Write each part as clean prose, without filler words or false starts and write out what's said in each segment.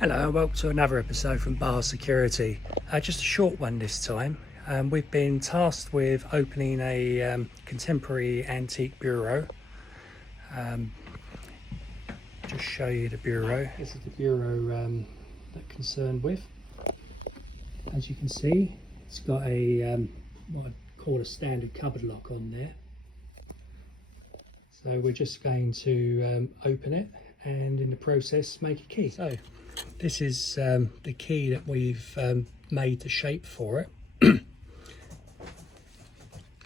Hello and welcome to another episode from Bar Security. Just a short one this time. We've been tasked with opening a contemporary antique bureau. Just show you the bureau. This is the bureau that concerned with. As you can see, it's got a what I'd call a standard cupboard lock on there. So we're just going to open it and in the process make a key. So this is the key that we've made the shape for it. I'm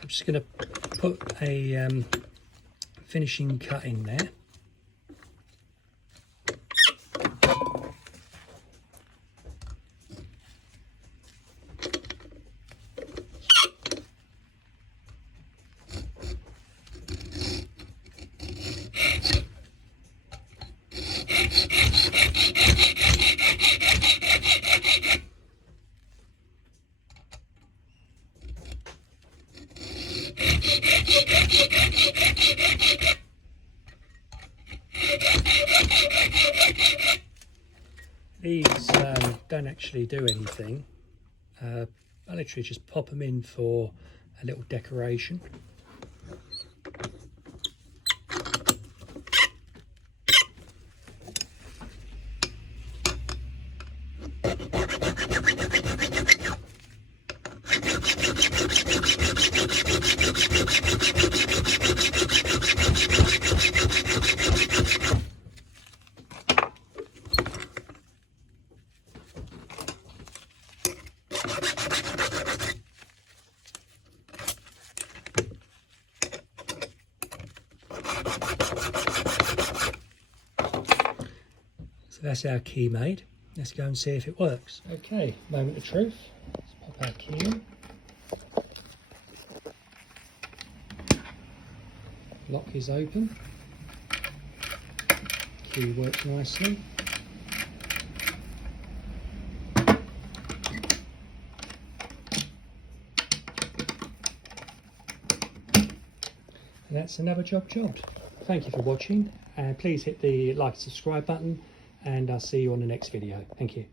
just going to put a finishing cut in there. These don't actually do anything. I literally just pop them in for a little decoration. So that's our key made. Let's go and see if it works. Okay, moment of truth. Let's pop our key in. Lock is open. Key works nicely. And that's another job jobbed. Thank you for watching, and please hit the like and subscribe button, and I'll see you on the next video. Thank you.